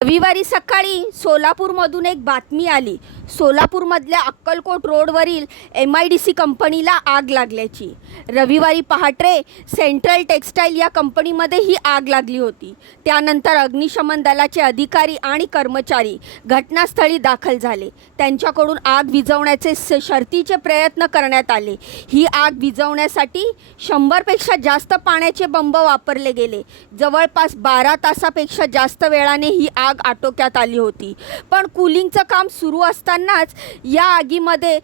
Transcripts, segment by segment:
रविवारी सकाळी सोलापूरमधून एक बातमी आली. सोलापूरमधल्या अक्कलकोट रोडवरील एम आय डी सी कंपनीला आग लागल्याची. रविवारी पहाटे सेंट्रल टेक्स्टाईल या कंपनीमध्ये ही आग लागली होती. त्यानंतर अग्निशमन दलाचे अधिकारी आणि कर्मचारी घटनास्थळी दाखल झाले. त्यांच्याकडून आग विझवण्याचे स- शर्तीचे प्रयत्न करण्यात आले. ही आग विझवण्यासाठी शंभरपेक्षा जास्त पाण्याचे बंब वापरले गेले. जवळपास बारा तासापेक्षा जास्त वेळाने ही आग आटोक्यात आली होती. पण कूलिंगचं काम सुरू असतानाच या आगीमध्ये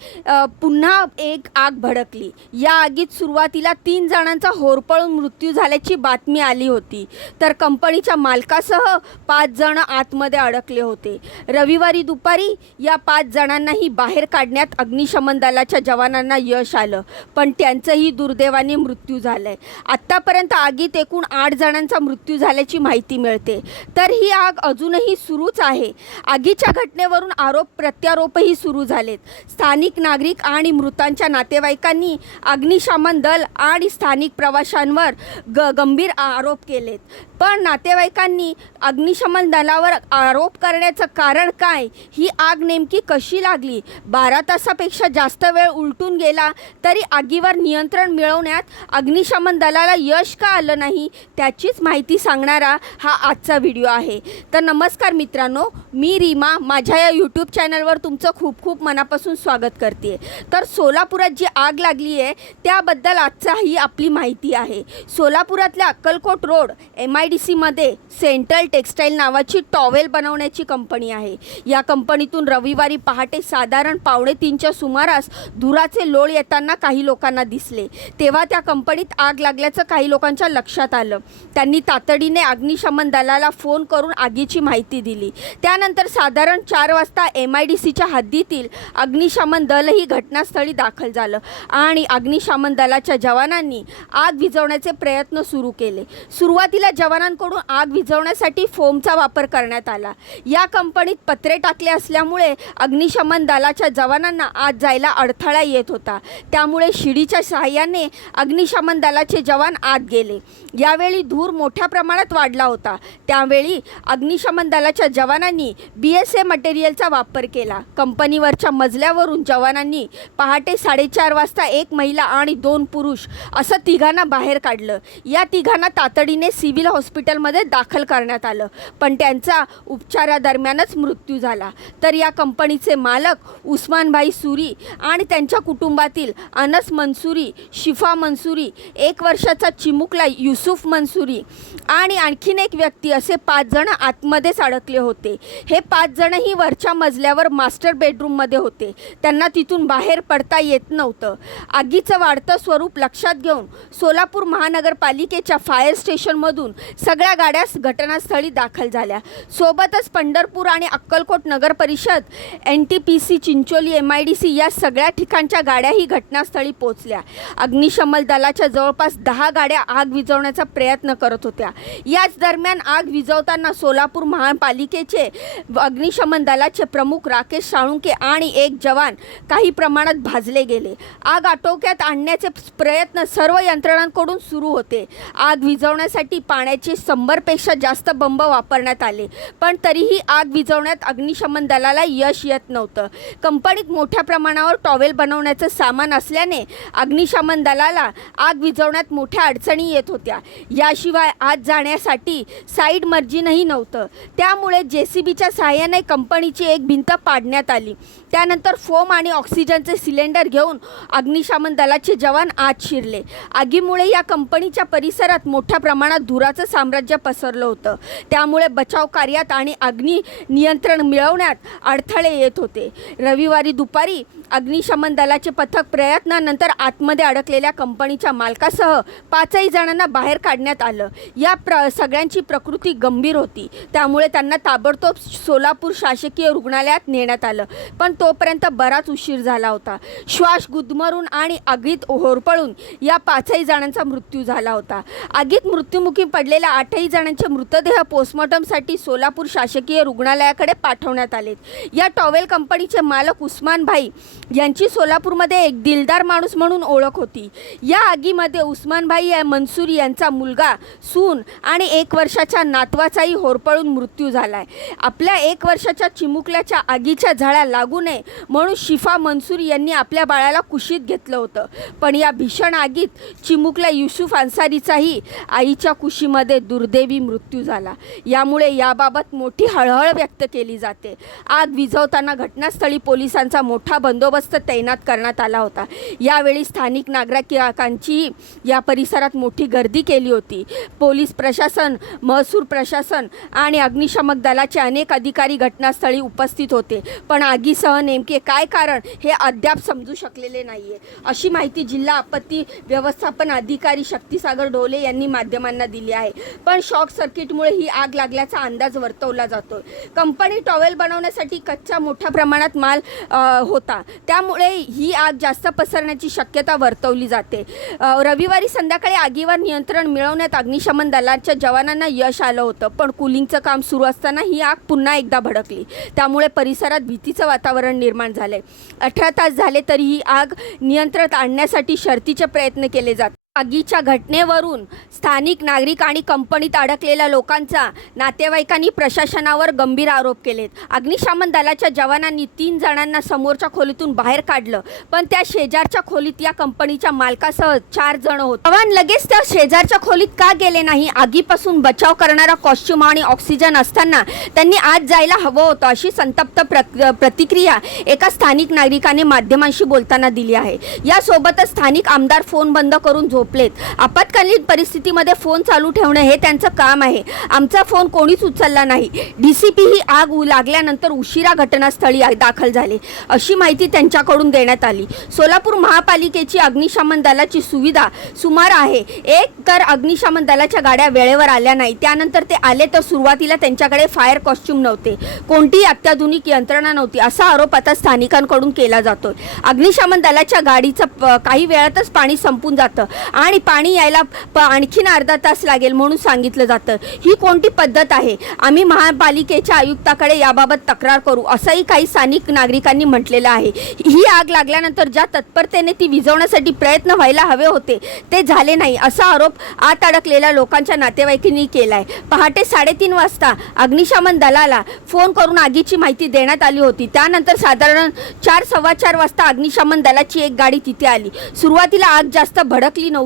पुन्हा एक आग भडकली. या आगीत सुरुवातीला तीन जणांचा होरपळून मृत्यू झाल्याची बातमी आली होती. तर कंपनीच्या मालकासह पाच जण आतमध्ये अडकले होते. रविवारी दुपारी या पाच जणांनाही बाहेर काढण्यात अग्निशमन दलाच्या जवानांना यश आलं पण त्यांचंही दुर्दैवाने मृत्यू झालंय. आत्तापर्यंत आगीत एकूण आठ जणांचा मृत्यू झाल्याची माहिती मिळते. तर ही आग अजूनही सुरूच आहे. आगीच्या घटनेवरून आरोप प्रत्यारोप आरोपही सुरू झालेत. स्थानिक नागरिक आणि मृतांच्या नातेवाईकांनी अग्निशमन दल आणि स्थानिक प्रवाशांवर ग गंभीर आरोप केलेत. पण नातेवाईकांनी अग्निशमन दलावर आरोप करण्याचं कारण काय? ही आग नेमकी कशी लागली? बारा तासापेक्षा जास्त वेळ उलटून गेला तरी आगीवर नियंत्रण मिळवण्यात अग्निशमन दलाला यश का आलं नाही? त्याचीच माहिती सांगणारा हा आजचा व्हिडिओ आहे. तर नमस्कार मित्रांनो मी रीमा. माझ्या या यूट्यूब चॅनलवर तुमचं खूप खूप मनापासून स्वागत करते. तर सोलापुरात जी आग लागली आहे त्याबद्दल आजचा ही आपली माहिती आहे. सोलापुरातल्या Akkalkot road M I D सीमध्ये सेंट्रल टेक्स्टाईल नावाची टॉवेल बनवण्याची कंपनी आहे. या कंपनीतून रविवारी पहाटे साधारण पावणे तीनच्या सुमारास धुराचे लोळ येताना काही लोकांना दिसले. तेव्हा त्या कंपनीत आग लागल्याचं काही लोकांच्या लक्षात आलं. त्यांनी तातडीने अग्निशमन दलाला फोन करून आगीची माहिती दिली. त्यानंतर साधारण चार वाजता एम आय डी सीच्या हद्दीतील अग्निशमन दलही घटनास्थळी दाखल झालं आणि अग्निशमन दलाच्या जवानांनी आग विझवण्याचे प्रयत्न सुरू केले. सुरुवातीला जवानांकडून आग विझवण्यासाठी फोमचा वापर करण्यात आला. या कंपनीत पत्रे टाकले असल्यामुळे अग्निशमन दलाच्या जवानांना आत जायला अडथळा येत होता. त्यामुळे शिडीच्या सहाय्याने अग्निशमन दलाचे जवान आत गेले. यावेळी धूर मोठ्या प्रमाणात वाढला होता. त्यावेळी अग्निशमन दलाच्या जवानांनी बी एस ए मटेरियलचा वापर केला. कंपनीवरच्या मजल्यावरून जवानांनी पहाटे साडेचार वाजता एक महिला आणि दोन पुरुष असं तिघांना बाहेर काढलं. या तिघांना तातडीने सिव्हिल हॉस्पिटलमध्ये दाखल करण्यात आलं. पण त्यांचा उपचारादरम्यानच मृत्यू झाला. तर या कंपनीचे मालक उस्मानभाई सुरी आणि त्यांच्या कुटुंबातील अनस मनसुरी शिफा मनसुरी एक वर्षाचा चिमुकला युसुफ मनसुरी आणि आणखीन एक व्यक्ती असे पाच जण आतमध्येच अडकले होते. हे पाच जणही वरच्या मजल्यावर मास्टर बेडरूममध्ये होते. त्यांना तिथून बाहेर पडता येत नव्हतं. आगीचं वाढतं स्वरूप लक्षात घेऊन सोलापूर महानगरपालिकेच्या फायर स्टेशनमधून सगळ्या गाड्या घटनास्थळी दाखल झाल्या. सोबतच पंढरपूर आणि अक्कलकोट नगर परिषद N T P C Chincholi M I D C या सगळ्या ठिकाणच्या गाड्याही घटनास्थळी पोहोचल्या. अग्निशमन दलाच्या जवळपास दहा गाड्या आग विझवण्याचा प्रयत्न करत होत्या. याच दरम्यान आग विझवताना सोलापूर महापालिकेचे अग्निशमन दलाचे प्रमुख राकेश साळुंके आणि एक जवान काही प्रमाणात भाजले गेले. आग आटोक्यात आणण्याचे प्रयत्न सर्व यंत्रणांकडून सुरू होते. आग विझवण्यासाठी पाण्याचे शंभरपेक्षा जास्त बंब वापरण्यात आले. पण तरीही आग विझवण्यात अग्निशमन दलाला यश येत नव्हतं. कंपनीत मोठ्या प्रमाणावर टॉवेल बनवण्याचं सामान असल्याने अग्निशमन दलाला आग विझवण्यात मोठ्या अडचणी येत होत्या. याशिवाय आत जाण्यासाठी साईड मर्जिनही नव्हतं. त्यामुळे जे सी बीच्या सहाय्याने कंपनीची एक भिंत पाडण्यात आली. त्यानंतर फोम आणि ऑक्सिजनचे सिलेंडर घेऊन अग्निशमन दलाचे जवान आत शिरले. आगीमुळे या कंपनीच्या परिसरात मोठ्या प्रमाणात धुराचं साम्राज्य पसरलं होतं. त्यामुळे बचाव कार्यात आणि अग्नी नियंत्रण मिळवण्यात अडथळे येत होते. रविवारी दुपारी अग्निशमन दलाचे पथक प्रयत्नानंतर आतमध्ये अडकलेल्या कंपनीच्या मालकासह पाचही जणांना बाहेर काढण्यात आलं. या प्र सगळ्यांची प्रकृती गंभीर होती. त्यामुळे त्यांना ताबडतोब सोलापूर शासकीय रुग्णालयात नेण्यात आलं. पण तोपर्यंत बराच उशीर झाला होता. श्वास गुदमरून आणि आगीत होरपळून या पाचही जणांचा मृत्यू झाला होता. आगीत मृत्युमुखी पडलेल्या आठही जणांचे मृतदेह पोस्टमॉर्टमसाठी सोलापूर शासकीय रुग्णालयाकडे पाठवण्यात आलेत. या टॉवेल कंपनीचे मालक उस्मान भाई यांची सोलापूरमध्ये एक दिलदार माणूस म्हणून ओळख होती. या आगीमध्ये उस्मानभाई या मनसूर यांचा मुलगा सून आणि एक वर्षाच्या नातवाचाही होरपळून मृत्यू झाला आहे आपल्या एक वर्षाच्या चिमुकल्याच्या आगीच्या झळा लागू नये म्हणून शिफा मनसूर यांनी आपल्या बाळाला कुशीत घेतलं होतं. पण या भीषण आगीत चिमुकल्या युसुफ अन्सारीचाही आईच्या कुशीमध्ये दुर्दैवी मृत्यू झाला. यामुळे याबाबत मोठी हळहळ व्यक्त केली जाते. आग विझवताना घटनास्थळी पोलिसांचा मोठा बंदोबस्त तैनात करण्यात आला होता. यावेळी स्थानिक नागरिकांची या परिसरात मोठी गर्दी केली होती. पोलीस प्रशासन महसूल प्रशासन आणि अग्निशमक दलाचे अनेक अधिकारी घटनास्थळी उपस्थित होते. पण आगीसह नेमके काय कारण हे अद्याप समजू शकलेले नाही आहे अशी माहिती जिल्हा आपत्ती व्यवस्थापन अधिकारी शक्तीसागर ढोले यांनी माध्यमांना दिली आहे. पण शॉर्ट सर्किटमुळे ही आग लागल्याचा अंदाज वर्तवला जातो कंपनी टॉवेल बनवण्यासाठी कच्चा मोठ्या प्रमाणात माल आ, होता. त्यामुळे ही आग जास्त पसरण्याची शक्यता वर्तवली जाते. रविवारी संध्याकाळी आगीवर नियंत्रण मिळवण्यात अग्निशमन दलाच्या जवानांना यश आलं होतं पण कुलिंगचं काम सुरू असताना ही आग पुन्हा एकदा भडकली. त्यामुळे परिसरात भीतीचं वातावरण निर्माण झालंय. अठरा तास झाले तरी ही आग नियंत्रणात आणण्यासाठी शर्तीचे प्रयत्न केले जात आगीच्या घटनेवरून स्थानिक नागरिक आणि कंपनीत अडकलेल्या लोकांचा नातेवाईकांनी प्रशासनावर गंभीर आरोप केलेत. अग्निशमन दलाच्या जवानांनी तीन जणांना समोरच्या खोलीतून बाहेर काढलं पण त्या शेजारच्या खोलीत या कंपनीच्या मालकासह चार जण होत. जवान लगेच त्या शेजारच्या खोलीत का गेले नाही? आगीपासून बचाव करणारा कॉस्ट्युम आणि ऑक्सिजन असताना त्यांनी आत जायला हवं होतं अशी संतप्त प्रतिक्रिया एका स्थानिक नागरिकाने माध्यमांशी बोलताना दिली आहे. यासोबतच स्थानिक आमदार फोन बंद करून झोप झोपलेत. आपत्कालीन परिस्थितीमध्ये फोन चालू ठेवणं हे त्यांचं काम आहे. आमचा फोन कोणीच उचलला नाही. डी सी पी ही आग लागल्यानंतर उशिरा घटनास्थळी दाखल झाले अशी माहिती त्यांच्याकडून देण्यात आली. सोलापूर महापालिकेची अग्निशमन दलाची सुविधा सुमार आहे. एक तर अग्निशमन दलाच्या गाड्या वेळेवर आल्या नाही. त्यानंतर ते आले तर सुरुवातीला त्यांच्याकडे फायर कॉस्ट्यूम नव्हते. कोणतीही अत्याधुनिक यंत्रणा नव्हती असा आरोप आता स्थानिकांकडून केला जातोय. अग्निशमन दलाच्या गाडीचं काही वेळातच पाणी संपून जातं. आणि पाणी यायला प- आणखीन अर्धा तास लागेल म्हणून सांगितलं जातं. ही कोणती पद्धत आहे? आम्ही महापालिकेच्या आयुक्ताकडे याबाबत तक्रार करू असंही काही स्थानिक नागरिकांनी म्हटलेलं आहे. ही आग लागल्यानंतर ज्या तत्परतेने ती विझवण्यासाठी प्रयत्न व्हायला हवे होते ते झाले नाही असा आरोप आत अडकलेल्या लोकांच्या नातेवाईकांनी केला आहे पहाटे साडेतीन वाजता अग्निशमन दलाला फोन करून आगीची माहिती देण्यात आली होती. त्यानंतर साधारण चार सव्वा चार वाजता अग्निशमन दलाची एक गाडी तिथे आली. सुरुवातीला आग जास्त भडकली नव्हती.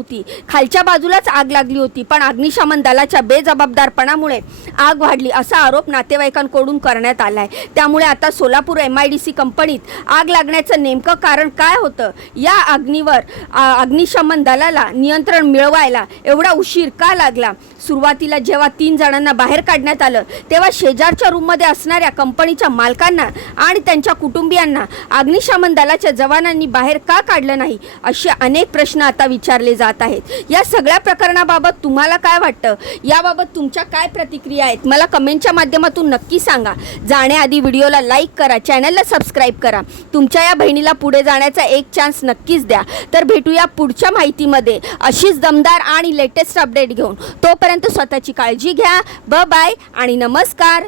खालच्या बाजूलाच आग लागली होती पण अग्निशमन दलाच्या बेजबाबदारपणामुळे आग वाढली असा आरोप नातेवाईकांकडून करण्यात आला आहे त्यामुळे आता Solapur M I D C कंपनीत आग लागण्याचं नेमकं कारण काय होतं? या अग्नीवर अग्निशमन दलाला नियंत्रण मिळवायला एवढा उशीर का लागला? सुरुवातीला जेव्हा तीन जणांना बाहेर काढण्यात आलं तेव्हा शेजारच्या रूममध्ये असणाऱ्या कंपनीच्या मालकांना आणि त्यांच्या कुटुंबियांना अग्निशमन दलाच्या जवानांनी बाहेर का काढलं नाही असे अनेक प्रश्न आता विचारले जात आहेत. या सगळ्या प्रकरणाबाबत तुम्हाला काय वाटतं? याबाबत तुमच्या काय प्रतिक्रिया आहेत? मला कमेंटच्या माध्यमातून नक्की सांगा. जाण्याआधी व्हिडिओला लाईक करा चॅनलला सबस्क्राईब करा. तुमच्या या बहिणीला पुढे जाण्याचा एक चान्स नक्कीच द्या. तर भेटूया पुढच्या माहितीमध्ये. अशीच दमदार आणि लेटेस्ट अपडेट घेऊन. तोपर्यंत स्वतःची काळजी घ्या. ब बाय आणि नमस्कार.